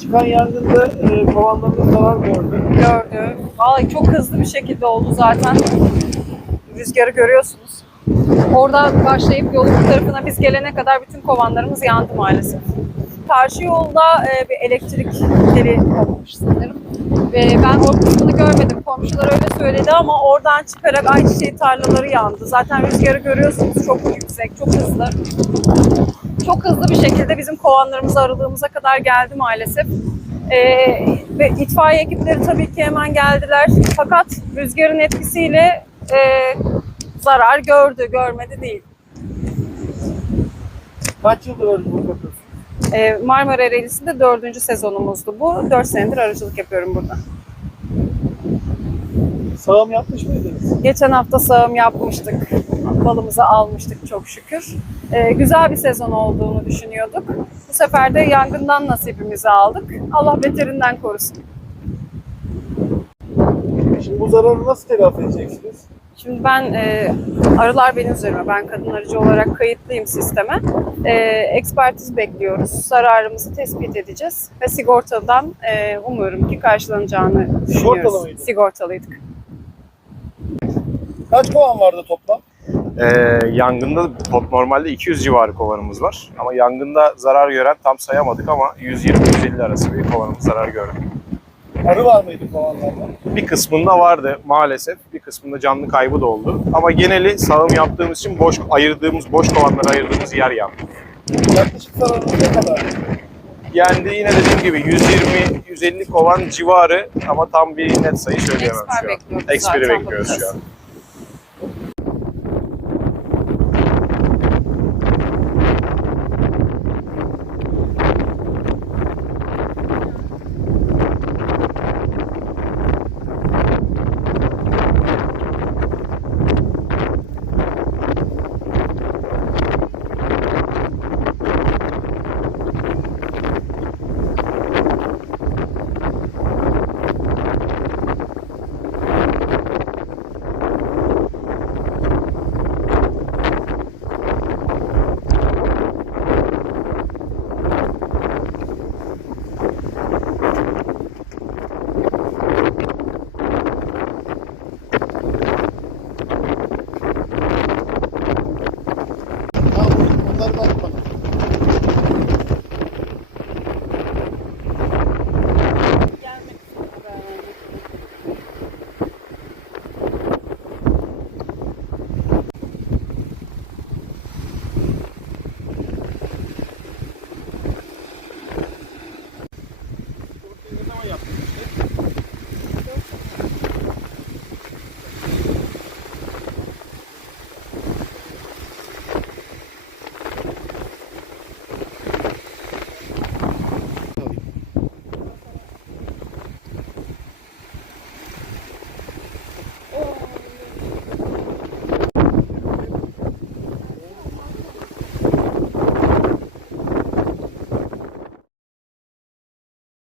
çıkan yangında e, kovanlarınız zarar gördü. gördü. Vallahi çok hızlı bir şekilde oldu zaten. Rüzgarı görüyorsunuz. Oradan başlayıp yolun bu tarafına biz gelene kadar bütün kovanlarımız yandı maalesef. Karşı yolda e, bir elektrik teli kopmuş sanırım. Ve ben o kısmını görmedim. Komşular öyle söyledi ama oradan çıkarak ayçiçeği tarlaları yandı. Zaten rüzgarı görüyorsunuz çok yüksek, çok hızlı. Çok hızlı bir şekilde bizim kovanlarımız aralığımıza kadar geldi maalesef. Ee, ve itfaiye ekipleri tabii ki hemen geldiler. Fakat rüzgarın etkisiyle e, zarar gördü, görmedi değil. Kaç yıldır arıcılık yapıyorsunuz? Ee, Marmara Rallisi'nde dördüncü sezonumuzdu bu. Dört senedir arıcılık yapıyorum burada. Sağım yapmış mıydınız? Geçen hafta sağım yapmıştık. Balımızı almıştık çok şükür. Ee, güzel bir sezon olduğunu düşünüyorduk. Bu sefer de yangından nasibimizi aldık. Allah beterinden korusun. Şimdi bu zararı nasıl telafi edeceksiniz? Şimdi ben e, arılar benim üzerime. Ben kadın arıcı olarak kayıtlıyım sisteme. E, ekspertiz bekliyoruz. Zararımızı tespit edeceğiz ve sigortadan e, umuyorum ki karşılanacağını düşünüyoruz. Sigortalı mıydı? Sigortalıydık. Kaç kovan vardı toplam? Ee, yangında top- normalde 200 civarı kovanımız var. Ama yangında zarar gören tam sayamadık ama 120-150 arası bir kovanımız zarar gördü. Arı var mıydı kovanlarda? Bir kısmında vardı maalesef. Bir kısmında canlı kaybı da oldu. Ama geneli sağım yaptığımız için boş ayırdığımız, boş kovanlara ayırdığımız yer yandı. Yaklaşık zararınız ne kadar? Yendi yine dediğim gibi 120-150 kovan civarı ama tam bir net sayı söyleyemem Eksper şu an. bekliyoruz zaten bekliyoruz şu an.